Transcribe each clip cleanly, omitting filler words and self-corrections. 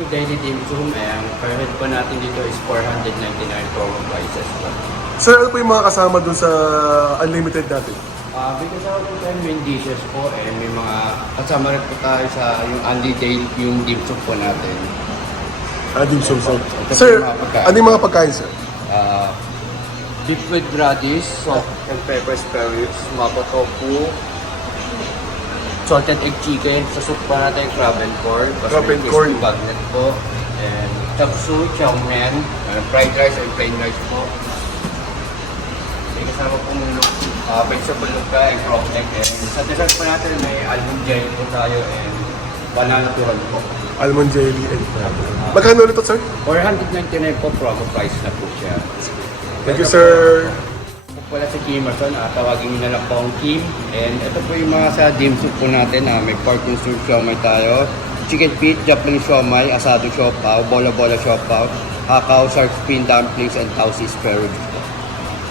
to daily dim sum, ang per head po natin dito is 499 promo prices po. Sir, ano po yung mga kasama dun sa unlimited natin? Because ako po tayo main dishes po, may mga kasama rin po tayo sa yung only day, yung dim sum po natin. Dim sum, sir. Ito po Sir, yung mga pagkain. ano yung mga pagkain, sir? Beef with radish, salt and pepper spare ribs, mapo tofu, salted egg chicken, sa soup pa natin crab and corn, Crab and corn. bagnet po, and chapsu, chow mein, fried rice and plain rice po. May kasama pong vegetable lugga and crop egg, and sa dessert pa natin may almond jelly po tayo and banana turon po. Almond jelly and magkano ulit ito, sir? 499 po, promo price na po siya. Thank you, sir. Kung wala si Kimerson, tawagin niyo na lang po ang Kim. And ito po yung mga sa dim sum po natin. May pork and shrimp siomai tayo, chicken feet, Japanese siomai, asado siopaw, bola-bola siopaw, hakaw, shark fin dumplings, and tausi spare ribs po.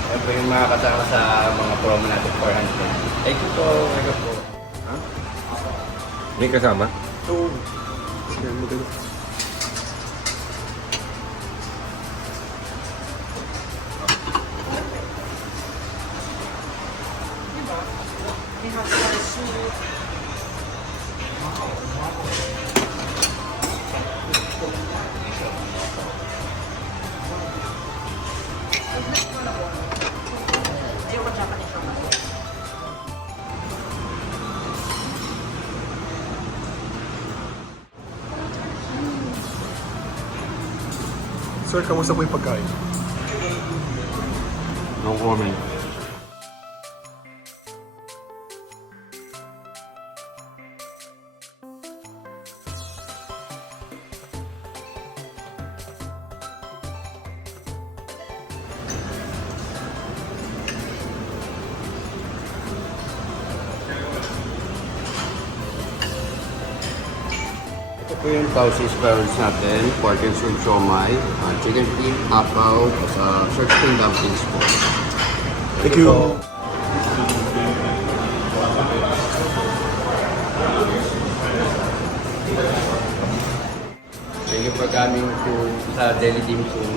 Ito po yung mga kasama sa mga promo natin, 400. Thank you po. Thank you po. May kasama? Oo. Sige, maganda. Sir, kamusta po yung pagkain? No comment. Ito po yung tausi spare ribs natin, pork and shrimp siomai, chicken feet, hakaw, shark fin dumplings po. Thank you. Thank you for coming to sa Daily Dim Sum.